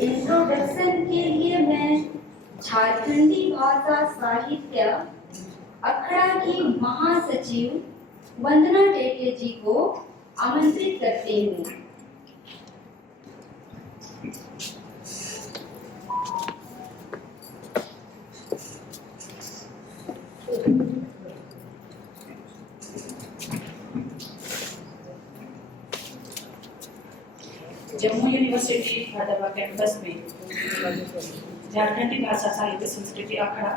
Introduction के लिए मैं झारखंडी भाषा साहित्य अखड़ा की महासचिव वंदना टेटे जी को आमंत्रित करती हूँ। जम्मू यूनिवर्सिटी भादरवा कैंपस में झारखंडी भाषा साहित्य संस्कृति अखड़ा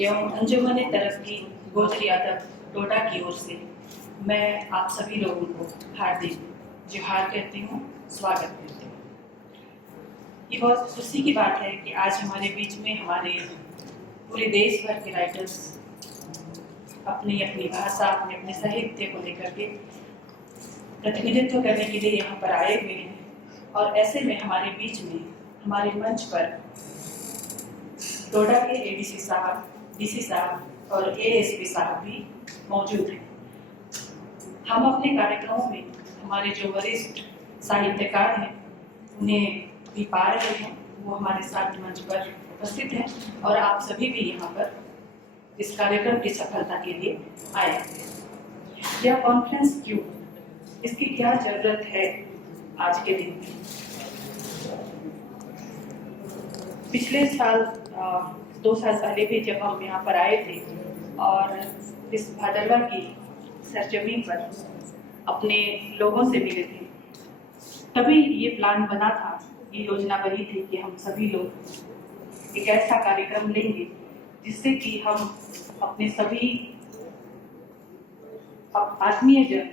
एवं अंजुमन तरक्की गोजरी अदब डोडा की ओर से मैं आप सभी लोगों को हार्दिक जोहार कहती हूँ, स्वागत करती हूँ। ये बहुत खुशी की बात है कि आज हमारे बीच में हमारे पूरे देश भर के राइटर्स अपनी अपनी भाषा अपने अपने साहित्य को लेकर के प्रतिनिधित्व करने के लिए यहाँ पर आए हुए हैं। और ऐसे में हमारे बीच में हमारे मंच पर डोडा के एडीसी साहब, डीसी साहब और एएसपी साहब भी मौजूद हैं। हम अपने कार्यक्रमों में हमारे जो वरिष्ठ साहित्यकार हैं उन्हें भी पा रहे हैं, वो हमारे साथ मंच पर उपस्थित हैं और आप सभी भी यहाँ पर इस कार्यक्रम की सफलता के लिए आए हैं। यह कॉन्फ्रेंस क्यों, इसकी क्या जरूरत है आज के दिन में? पिछले साल 2 साल पहले भी जब हम यहाँ पर आए थे और इस भादरवा की सरजमीन पर अपने लोगों से मिले थे, तभी ये प्लान बना था, ये योजना बनी थी कि हम सभी लोग एक ऐसा कार्यक्रम लेंगे जिससे कि हम अपने सभी आत्मीय जन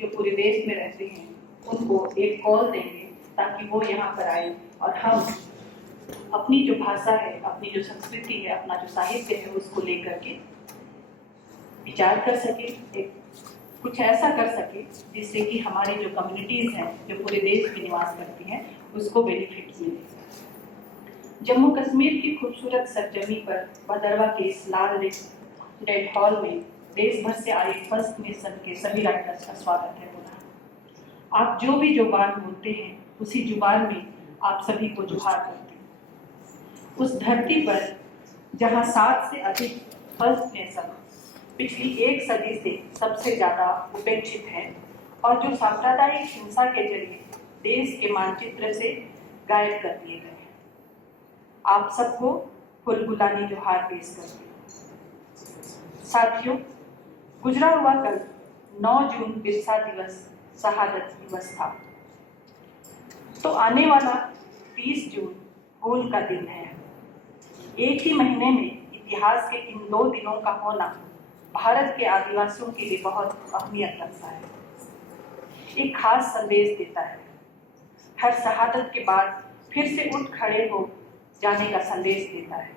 जो पूरे देश में रहते हैं उनको एक कॉल देंगे ताकि वो यहाँ पर आए और हम अपनी जो भाषा है, अपनी जो संस्कृति है, अपना जो साहित्य है उसको लेकर के विचार कर सके, कुछ ऐसा कर सके जिससे कि हमारी जो कम्युनिटीज हैं जो पूरे देश में निवास करती हैं उसको बेनिफिट मिले। जम्मू कश्मीर की खूबसूरत सरजमी पर भदरवा के इस लाल डेड हॉल में देश भर से आए फर्स्ट नेशन के सभी राइटर्स का स्वागत है। आप जो भी जुबान बोलते हैं उसी जुबान में आप सभी को जोहार करते हैं। उस धरती पर जहां 7 से अधिक फर्स्ट नेशन पिछली 1 सदी से सबसे ज्यादा उपेक्षित हैं और जो सांप्रदायिक हिंसा के जरिए देश के मानचित्र से गायब कर दिए गए हैं, आप सबको कुलबुलानी जोहार पेश करते हैं। साथियों, गुजरा हुआ कल 9 जून बिरसा दिवस शहादत दिवस था, तो आने वाला 30 जून हूल का दिन है। एक ही महीने में इतिहास के इन 2 दिनों का होना भारत के आदिवासियों के लिए बहुत अहमियत रखता है, एक खास संदेश देता है। हर शहादत के बाद फिर से उठ खड़े हो जाने का संदेश देता है।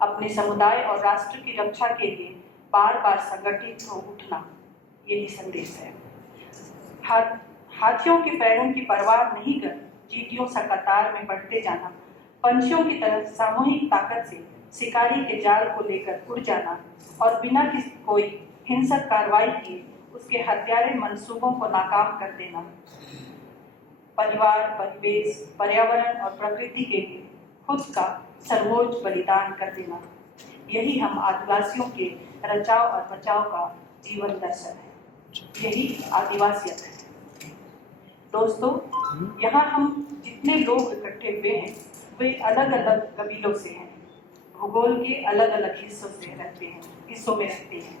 अपने समुदाय और राष्ट्र की रक्षा के लिए बार बार संगठित हो उठना, यही संदेश है। हाथियों के पैरों की परवाह नहीं कर चींटियों सा कतार में बढ़ते जाना, पंछियों की तरह सामूहिक ताकत से शिकारी के जाल को लेकर उड़ जाना और बिना किसी कोई हिंसक कार्रवाई किए उसके हत्यारे मंसूबों को नाकाम कर देना, परिवार, परिवेश, पर्यावरण और प्रकृति के लिए खुद का सर्वोच्च बलिदान कर देना, यही हम आदिवासियों के रचाव और बचाव का जीवन दर्शन है, यही आदिवासियत है। दोस्तों, यहाँ हम जितने लोग इकट्ठे हुए हैं वे अलग अलग कबीलों से हैं, भूगोल के अलग अलग हिस्सों में रहते हैं,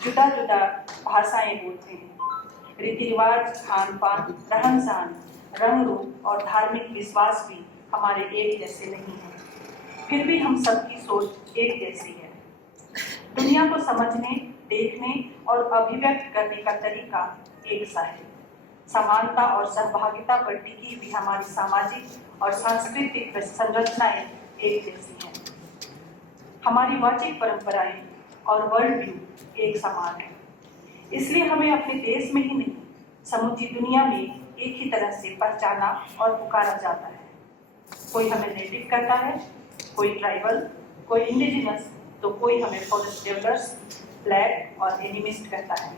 जुदा जुदा भाषाएं बोलते हैं, रीति रिवाज, खान पान, रहन सहन, रंग रूप और धार्मिक विश्वास भी हमारे एक जैसे नहीं हैं, फिर भी हम सबकी सोच एक जैसी है। दुनिया को समझने, देखने और अभिव्यक्त करने का तरीका एक सा है। समानता और सहभागिता पर टिकी भी हमारी सामाजिक और सांस्कृतिक संरचनाएं एक जैसी हैं। हमारी वाचिक परंपराएं और वर्ल्ड व्यू एक समान है, इसलिए हमें अपने देश में ही नहीं समूची दुनिया में एक ही तरह से पहचाना और पुकारा जाता है। कोई हमें नेटिव कहता है, कोई ट्राइबल, कोई इंडिजिनस, तो कोई हमें फॉरेस्ट डेवलपर्स, ब्लैक और एनिमिस्ट कहता है।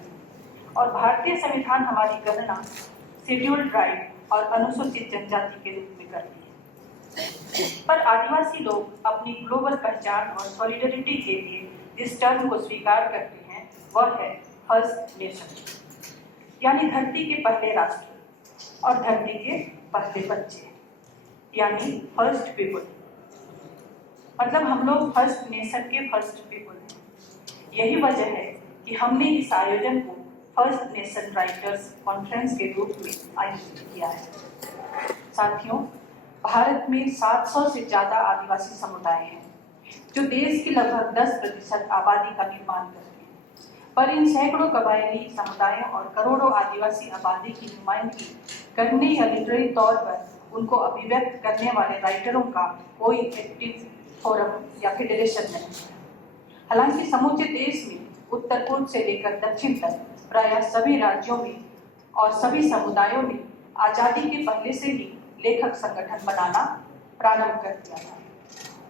और भारतीय संविधान हमारी गणना शेड्यूल्ड ट्राइब और अनुसूचित जनजाति के रूप में करती है। पर आदिवासी लोग अपनी ग्लोबल पहचान और सॉलिडरिटी के लिए जिस टर्म को स्वीकार करते हैं वह है फर्स्ट नेशन, यानी धरती के पहले राष्ट्र और धरती के पहले बच्चे, यानी फर्स्ट पीपल। मतलब हम लोग फर्स्ट नेशन के फर्स्ट पीपल हैं। यही वजह है कि हमने इस आयोजन को फर्स्ट नेशन राइटर्स कॉन्फ्रेंस के रूप में आयोजित किया है। साथियों, भारत में 700 से ज्यादा आदिवासी समुदाय हैं जो देश की लगभग 10% आबादी का निर्माण करते हैं। पर इन सैकड़ों कबायली समुदायों और करोड़ों आदिवासी आबादी की नुमाइंदगी करने या लिटरेरी तौर पर उनको अभिव्यक्त करने वाले राइटरों का कोई एक्टिव फोरम या फेडरेशन नहीं है। हालांकि समूचे देश में उत्तर पूर्व से लेकर दक्षिण तक प्रायः सभी राज्यों में और सभी समुदायों ने आजादी के पहले से ही लेखक संगठन बनाना प्रारंभ कर दिया था।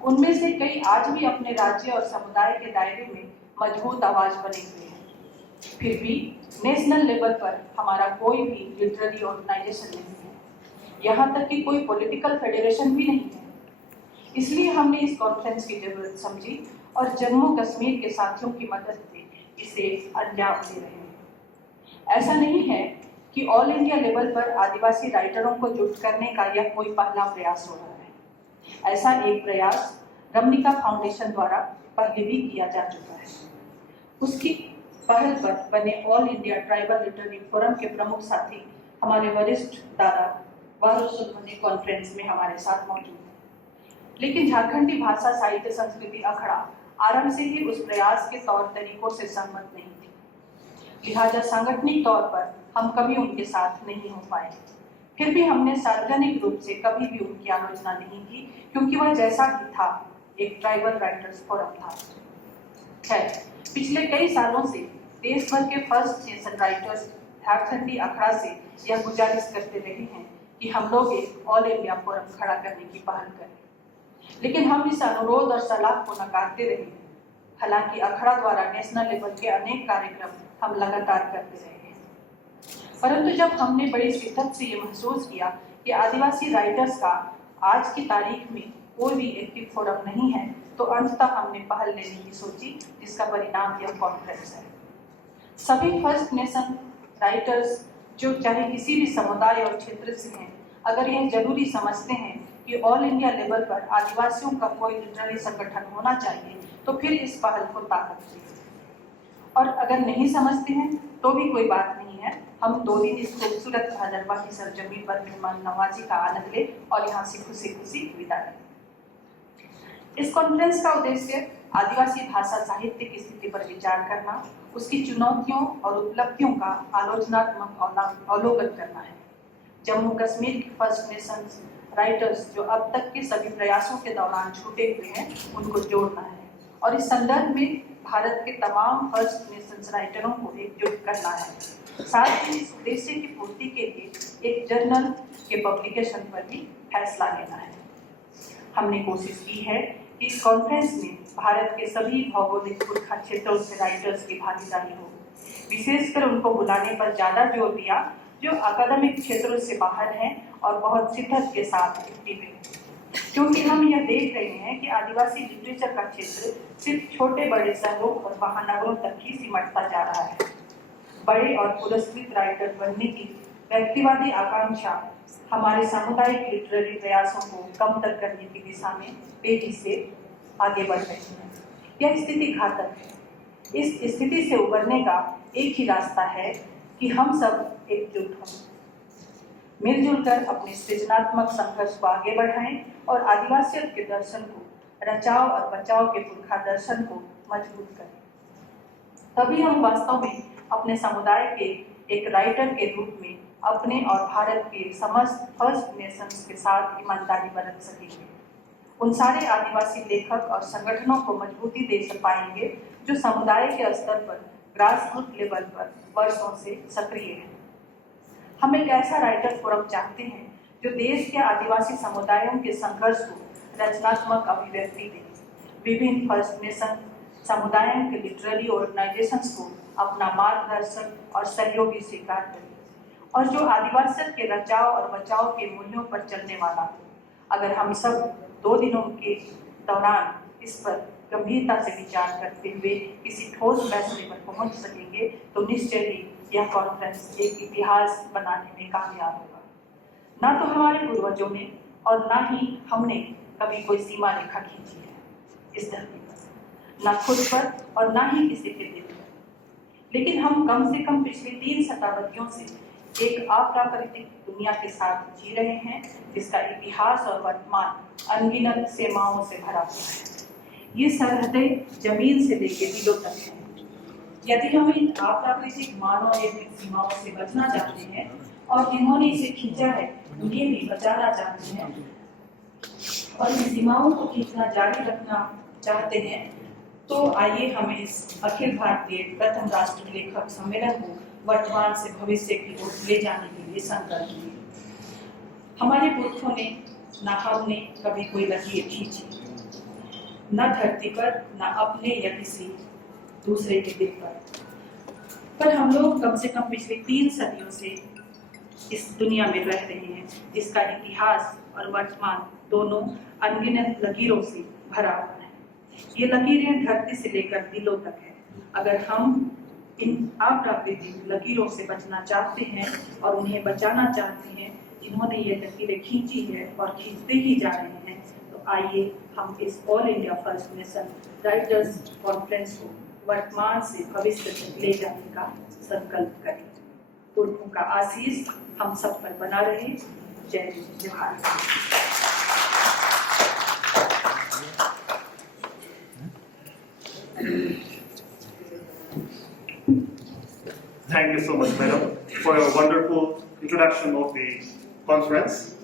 उनमें से कई आज भी अपने राज्य और समुदाय के दायरे में मजबूत आवाज बने हुए हैं। फिर भी नेशनल लेवल पर हमारा कोई भी लिटरेरी ऑर्गेनाइजेशन नहीं है, यहाँ तक कि कोई पॉलिटिकल फेडरेशन भी नहीं है। इसलिए हमने इस कॉन्फ्रेंस की जरूरत समझी और जम्मू कश्मीर के साथियों की मदद से इसे अंजाम दे रहे हैं। ऐसा नहीं है कि ऑल इंडिया लेवल पर आदिवासी राइटरों को जुट करने का यह कोई पहला प्रयास हो रहा है। ऐसा एक प्रयास रमनिका फाउंडेशन द्वारा पहले भी किया जा चुका है। उसकी पहल पर बने all India tribal literary forum के प्रमुख साथी हमारे वरिष्ठ दादा वारुण सुब्रमण्य कॉन्फ्रेंस में हमारे साथ मौजूद हैं। लेकिन झारखंडी भाषा साहित्य संस्कृति अखड़ा आरंभ से ही उस प्रयास के तौर तरीकों से सहमत नहीं थी, लिहाजा सांगठनिक तौर पर हम कभी उनके साथ नहीं हो पाए। फिर भी हमने सार्वजनिक रूप से कभी भी उनकी आलोचना नहीं की, क्योंकि वह जैसा भी था एक ट्राइबल राइटर्स फोरम था। खैर, पिछले कई सालों से देश भर के फर्स्ट नेशन राइटर्स झारखंडी अखड़ा से यह गुजारिश करते रहे हैं कि हम लोग एक ऑल इंडिया फोरम खड़ा करने की पहल करें, लेकिन हम इस अनुरोध और सलाह को नकारते रहे। हालांकि अखड़ा द्वारा नेशनल लेवल के अनेक कार्यक्रम हम लगातार करते रहे हैं, परंतु जब हमने बड़ी शिद्दत से ये महसूस किया कि आदिवासी राइटर्स का आज की तारीख में कोई भी एक्टिव फोरम नहीं है, तो अंततः हमने पहल लेने की सोची, जिसका परिणाम यह कॉन्फ्रेंस है। सभी फर्स्ट नेशन राइटर्स जो चाहे किसी भी समुदाय और क्षेत्र से हैं, अगर यह जरूरी समझते हैं कि ऑल इंडिया लेवल पर आदिवासियों का कोई लिटरेरी संगठन होना चाहिए, तो फिर इस पहल को ताकत दें। और अगर नहीं समझते हैं तो भी कोई बात नहीं है, हम 2 दिन इस खूबसूरत हजरबा की सरजमीन पर मेहमान नवाजी का आनंद ले और यहाँ से खुशी खुशी विदा लें। इस कॉन्फ्रेंस का उद्देश्य आदिवासी भाषा साहित्य की स्थिति पर विचार करना, उसकी चुनौतियों और उपलब्धियों का आलोचनात्मक अवलोकन करना है। जम्मू कश्मीर के फर्स्ट नेशन राइटर्स जो अब तक के सभी प्रयासों के दौरान छूटे हुए हैं, उनको जोड़ना है और इस संदर्भ में भारत के तमाम फर्स्ट नेशंस राइटरों को एकजुट करना है। साथ ही इस उद्देश्य की पूर्ति के लिए एक जर्नल के पब्लिकेशन पर भी फैसला लेना है। हमने कोशिश की है कि इस कॉन्फ्रेंस में भारत के सभी भौगोलिक पुरखा क्षेत्रों से राइटर्स की भागीदारी हो। विशेषकर उनको बुलाने पर ज्यादा जोर दिया जो अकादमिक क्षेत्रों से बाहर हैं और बहुत शिद्दत के साथ एक्टिव हैं, क्योंकि हम यह देख रहे हैं कि आदिवासी लिटरेचर का क्षेत्र सिर्फ छोटे बड़े शहरों और महानगरों तक ही सिमटता जा रहा है। बड़े और पुरस्कृत राइटर बनने की व्यक्तिवादी आकांक्षा हमारे सामुदायिक लिटरेरी प्रयासों को कमतर करने की दिशा में तेजी से आगे बढ़ रही है। यह स्थिति घातक है। इस स्थिति से उबरने का एक ही रास्ता है कि हम सब एकजुट हों, मिलजुल कर अपने सृजनात्मक संघर्ष को आगे बढ़ाएं और आदिवासियत के दर्शन को, रचाव और बचाव के पुरखा दर्शन को मजबूत करें। तभी हम वास्तव में अपने समुदाय के एक राइटर के रूप में अपने और भारत के समस्त फर्स्ट नेशंस के साथ ईमानदारी बरत सकेंगे। उन सारे आदिवासी लेखक और संगठनों को मजबूती दे पाएंगे जो समुदाय के स्तर पर ग्रास रूट लेवल पर वर्षों से सक्रिय है। हम एक ऐसा राइटर फोरम चाहते हैं जो देश के आदिवासी समुदायों के संघर्ष को रचनात्मक अभिव्यक्ति दे, विभिन्न फर्स्ट नेशन समुदायों के लिटरेरी ऑर्गेनाइजेशंस को अपना मार्गदर्शन और सहयोगी स्वीकार करे और जो आदिवासियत के रचाव और बचाव के मूल्यों पर चलने वाला हो। अगर हम सब 2 दिनों के दौरान इस पर गंभीरता से विचार करते हुए किसी ठोस फैसले पर पहुंच सकेंगे तो निश्चय ही यह कॉन्फ्रेंस एक इतिहास बनाने में कामयाब होगा। ना तो हमारे पूर्वजों ने और ना ही हमने कभी कोई सीमा रेखा खींची है इस धरती पर, ना खुद पर और ना ही किसी के दिल पर, लेकिन हम कम से कम पिछली 3 शताब्दियों से एक अप्राकृतिक दुनिया के साथ जी रहे हैं जिसका इतिहास और वर्तमान अनगिनत सीमाओं से भरा हुआ है। ये सरहदें जमीन से लेकर दिलों तक हैं। यदि हम इन अप्राकृतिक मानव निर्मित सीमाओं से बचना चाहते हैं और जिन्होंने इसे खींचा है उन्हें भी बचाना चाहते हैं और इन सीमाओं को खींचना जारी रखना चाहते हैं, तो आइए हम इस अखिल भारतीय प्रथम राष्ट्र लेखक सम्मेलन को वर्तमान से भविष्य की ओर ले जाने के लिए संकल्प लिए। हमारे पुरखों ने न हमने कभी कोई लकीर खींची, न धरती पर, न अपने या किसी दूसरे के दिल पर हम लोग कम से कम पिछली 3 सदियों से इस दुनिया में रह रहे हैं जिसका इतिहास और वर्तमान दोनों अनगिनत लकीरों से भरा हुआ है। ये लकीरें धरती से लेकर दिलों तक है। अगर हम इन अप्राकृतिक लकीरों से बचना चाहते हैं और उन्हें बचाना चाहते हैं जिन्होंने ये लकीरें खींची है और खींचते ही जा रहे हैं, तो आइए हम इस all India first nation writers conference को वर्तमान से भविष्य तक ले जाने का संकल्प करें। पुरखों का आशीष हम सब पर बना रहे। जय हिंद, जय Bharat. Thank you so much, madam, for your wonderful introduction of the conference.